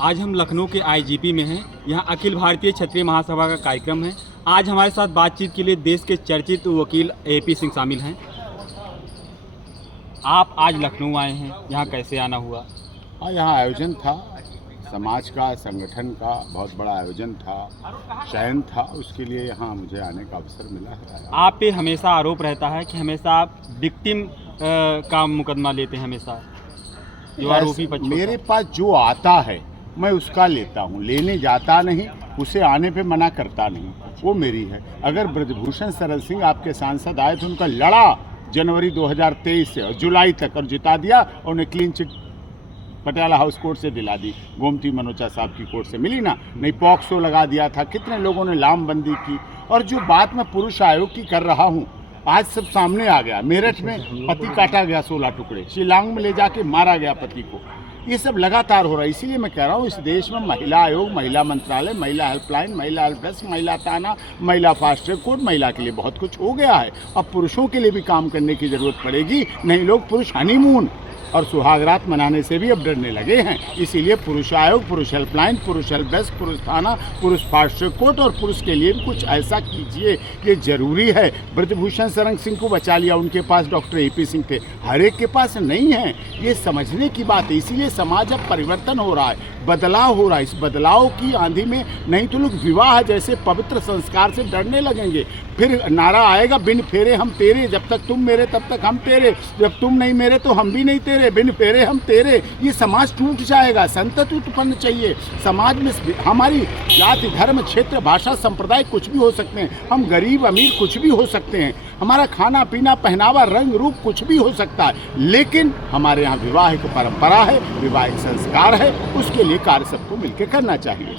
आज हम लखनऊ के आईजीपी में हैं। यहाँ अखिल भारतीय क्षत्रिय महासभा का कार्यक्रम है। आज हमारे साथ बातचीत के लिए देश के चर्चित वकील एपी सिंह शामिल हैं। आप आज लखनऊ आए हैं, यहाँ कैसे आना हुआ? हाँ, यहाँ आयोजन था, समाज का, संगठन का बहुत बड़ा आयोजन था, चयन था, उसके लिए यहाँ मुझे आने का अवसर मिला है। आप पे हमेशा आरोप रहता है कि हमेशा आप विक्टिम का मुकदमा लेते हैं, हमेशा जो आरोपी पक्ष। मेरे पास जो आता है मैं उसका लेता हूँ, लेने जाता नहीं, उसे आने पे मना करता नहीं, वो मेरी है। अगर ब्रजभूषण शरण सिंह आपके सांसद आए तो उनका लड़ा जनवरी 2023 से और जुलाई तक और जिता दिया और उन्हें clean chit Patiala house court से दिला दी, गोमती मनोचा साहब की कोर्ट से मिली ना, नहीं पॉक्सो लगा दिया था, कितने लोगों ने लामबंदी की। और जो बात मैं पुरुष आयोग की कर रहा हूँ, आज सब सामने आ गया। मेरठ में पति काटा गया 16 टुकड़े, शिलांग में ले जाके मारा गया पति को, ये सब लगातार हो रहा है। इसीलिए मैं कह रहा हूँ इस देश में महिला आयोग, महिला मंत्रालय, महिला हेल्पलाइन, महिला हेल्प डेस्क, महिला थाना, महिला फास्ट ट्रैक कोर्ट, महिला के लिए बहुत कुछ हो गया है। अब पुरुषों के लिए भी काम करने की जरूरत पड़ेगी। नहीं, लोग पुरुष हनीमून और सुहागरात मनाने से भी अब डरने लगे हैं। इसीलिए पुरुष आयोग, पुरुष हेल्पलाइन, पुरुष हेल्प डेस्क, पुरुष थाना, पुरुष फास्ट ट्रैक कोर्ट और पुरुष के लिए भी कुछ ऐसा कीजिए, ये जरूरी है। ब्रजभूषण शरण सिंह को बचा लिया, उनके पास डॉक्टर एपी सिंह थे, हर एक के पास नहीं है। ये समझने की बात है। इसीलिए समाज अब परिवर्तन हो रहा है, बदलाव हो रहा है। इस बदलाव की आंधी में नहीं तो लोग विवाह जैसे पवित्र संस्कार से डरने लगेंगे। फिर नारा आएगा, बिन फेरे हम तेरे, जब तक तुम मेरे तब तक हम तेरे, जब तुम नहीं मेरे तो हम भी नहीं तेरे, बिन फेरे हम तेरे। ये समाज टूट जाएगा। संतति उत्पन्न चाहिए समाज में। हमारी जाति, धर्म, क्षेत्र, भाषा, संप्रदाय कुछ भी हो सकते हैं, हम गरीब अमीर कुछ भी हो सकते हैं, हमारा खाना पीना, पहनावा, रंग रूप कुछ भी हो सकता है, लेकिन हमारे यहाँ विवाह एक परंपरा है, विवाह एक संस्कार है। उसके लिए कार्य सबको मिलकर करना चाहिए।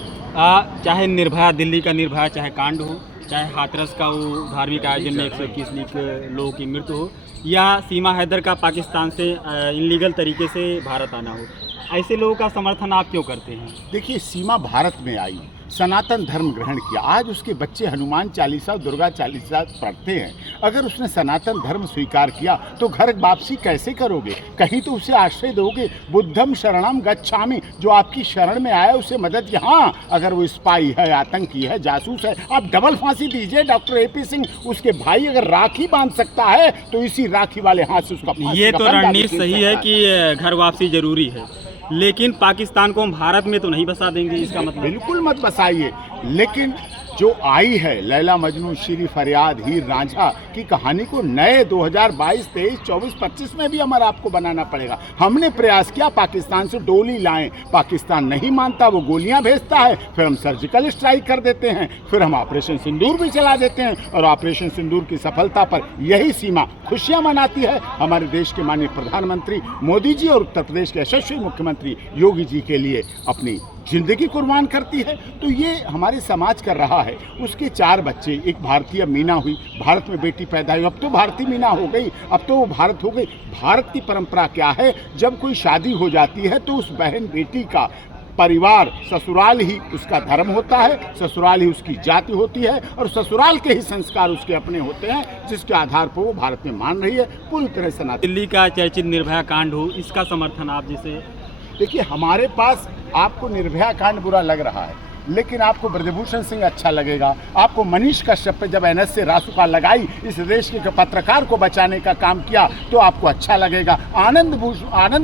चाहे निर्भया, दिल्ली का निर्भया चाहे कांड हो, चाहे हाथरस का वो धार्मिक आयोजन में 121 लोगों की मृत्यु हो, या सीमा हैदर का पाकिस्तान से इलीगल तरीके से भारत आना हो, ऐसे लोगों का समर्थन आप क्यों करते हैं? देखिए, सीमा भारत में आई, सनातन धर्म ग्रहण किया, आज उसके बच्चे हनुमान चालीसा, दुर्गा चालीसा पढ़ते हैं। अगर उसने सनातन धर्म स्वीकार किया तो घर वापसी कैसे करोगे? कहीं तो उसे आश्रय दोगे। बुद्धम शरणम गच्छामि, जो आपकी शरण में आया उसे मदद। यहाँ अगर वो स्पाई है, आतंकी है, जासूस है, आप डबल फांसी दीजिए। डॉक्टर एपी सिंह, उसके भाई अगर राखी बांध सकता है तो इसी राखी वाले हाथ से उसका ये तो रणनीति सही है कि घर वापसी जरूरी है, लेकिन पाकिस्तान को हम भारत में तो नहीं बसा देंगे, इसका मतलब? बिल्कुल मत बसाइए। लेकिन जो आई है लैला मजनू, श्री फरियाद, हीर रांझा की कहानी को नए 2022, 23, 24, 25 में भी हमारा आपको बनाना पड़ेगा। हमने प्रयास किया पाकिस्तान से डोली लाएं, पाकिस्तान नहीं मानता, वो गोलियां भेजता है, फिर हम सर्जिकल स्ट्राइक कर देते हैं, फिर हम ऑपरेशन सिंदूर भी चला देते हैं, और ऑपरेशन सिंदूर की सफलता पर यही सीमा खुशियां मनाती है। हमारे देश के माननीय प्रधानमंत्री मोदी जी और उत्तर प्रदेश के यशस्वी मुख्यमंत्री योगी जी के लिए अपनी जिंदगी कुर्बान करती है। तो ये हमारे समाज कर रहा है। उसके 4 बच्चे, एक भारतीय मीना हुई, भारत में बेटी पैदा हुई, अब तो भारतीय मीना हो गई, अब तो वो भारत हो गई। भारत की परंपरा क्या है? जब कोई शादी हो जाती है तो उस बहन बेटी का परिवार, ससुराल ही उसका धर्म होता है, ससुराल ही उसकी जाति होती है, और ससुराल के ही संस्कार उसके अपने होते हैं, जिसके आधार पर वो भारत में मान रही है पूरी तरह सनातन। दिल्ली का चर्चित निर्भया कांड हो, इसका समर्थन आप जैसे? देखिए, हमारे पास आपको निर्भया कांड बुरा लग रहा है, लेकिन आपको ब्रजभूषण सिंह अच्छा लगेगा। आपको मनीष कश्यप पे जब एनएस से रासुका लगाई, इस देश के पत्रकार को बचाने का काम किया, तो आपको अच्छा लगेगा। आनंद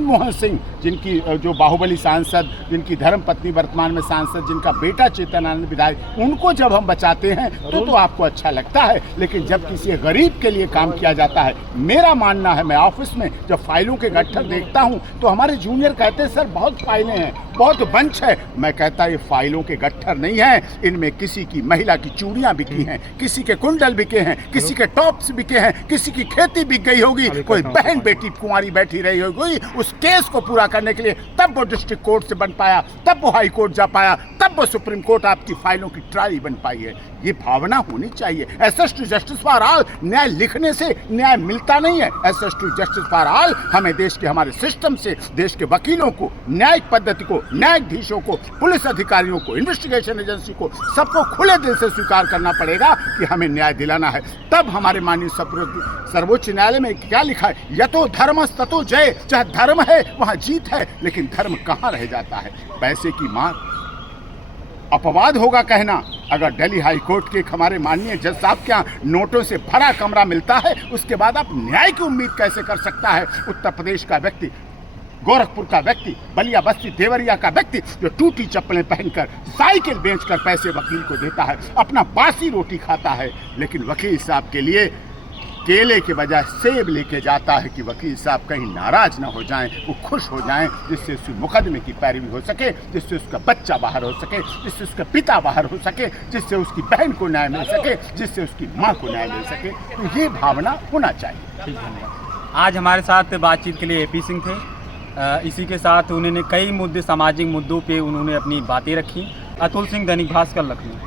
मोहन सिंह, जिनकी जो बाहुबली सांसद, जिनकी धर्म पत्नी वर्तमान में सांसद, जिनका बेटा चेतन आनंद विधायक, उनको जब हम बचाते हैं तो आपको अच्छा लगता है। लेकिन जब किसी गरीब के लिए काम किया जाता है, मेरा मानना है, मैं ऑफिस में जब फाइलों के गट्ठर देखता हूँ तो हमारे जूनियर कहते हैं सर बहुत फाइलें हैं, बहुत बंच है। मैं कहता ये फाइलों के गट्ठर नहीं है, इनमें किसी की महिला की चूड़ियां बिकी हैं, किसी के कुंडल बिके हैं, किसी के टॉप्स बिके हैं, किसी की खेती बिक गई होगी, कोई बहन बेटी कुंवारी बैठी रही होगी, उस केस को पूरा करने के लिए तब वो डिस्ट्रिक्ट कोर्ट से बन पाया, तब वो हाई कोर्ट जा पाया, तब वो सुप्रीम कोर्ट आपकी फाइलों की ट्राई बन पाई है। ये भावना होनी चाहिए। Access to justice for all, न्याय लिखने से न्याय मिलता नहीं है। Access to justice for all हमें देश के हमारे सिस्टम से, देश के वकीलों को, न्यायिक पद्धति को, न्यायाधीशों को, पुलिस अधिकारियों को, इन्वेस्टिगेशन एजेंसी को, सबको खुले दिल से स्वीकार करना पड़ेगा कि हमें न्याय दिलाना है। तब हमारे माननीय सर्वोच्च न्यायालय में क्या लिखा है, यतो धर्मस्ततो जय। चाहे धर्म है वहाँ जीत है, लेकिन धर्म कहाँ रह जाता है? पैसे की मार। अपवाद होगा कहना, अगर दिल्ली हाई कोर्ट के हमारे माननीय जज साहब के यहाँ नोटों से भरा कमरा मिलता है, उसके बाद आप न्याय की उम्मीद कैसे कर सकता है? उत्तर प्रदेश का व्यक्ति, गोरखपुर का व्यक्ति, बलिया बस्ती देवरिया का व्यक्ति जो टूटी चप्पलें पहनकर, साइकिल बेचकर पैसे वकील को देता है, अपना बासी रोटी खाता है, लेकिन वकील साहब के लिए केले के बजाय सेब लेके जाता है कि वकील साहब कहीं नाराज ना हो जाएं, वो खुश हो जाएं, जिससे उसकी मुकदमे की पैरवी हो सके, जिससे उसका बच्चा बाहर हो सके, जिससे उसका पिता बाहर हो सके, जिससे उसकी बहन को न्याय मिल सके, जिससे उसकी माँ को न्याय मिल सके। तो ये भावना होना चाहिए। ठीक, धन्यवाद। आज हमारे साथ बातचीत के लिए AP सिंह थे। इसी के साथ उन्होंने कई मुद्दे, सामाजिक मुद्दों पे उन्होंने अपनी बातें रखी। अतुल सिंह, दैनिक भास्कर, लखनऊ।